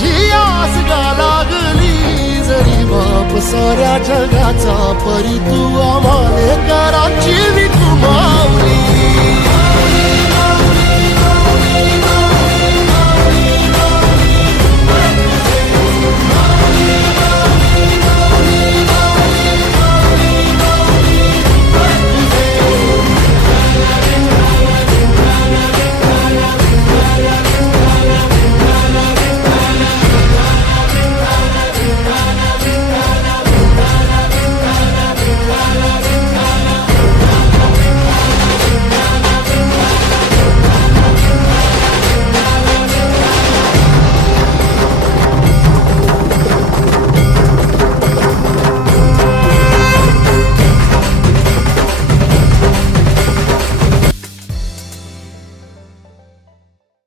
माझी आस लागली. जरी बाप साऱ्या जगाचा परी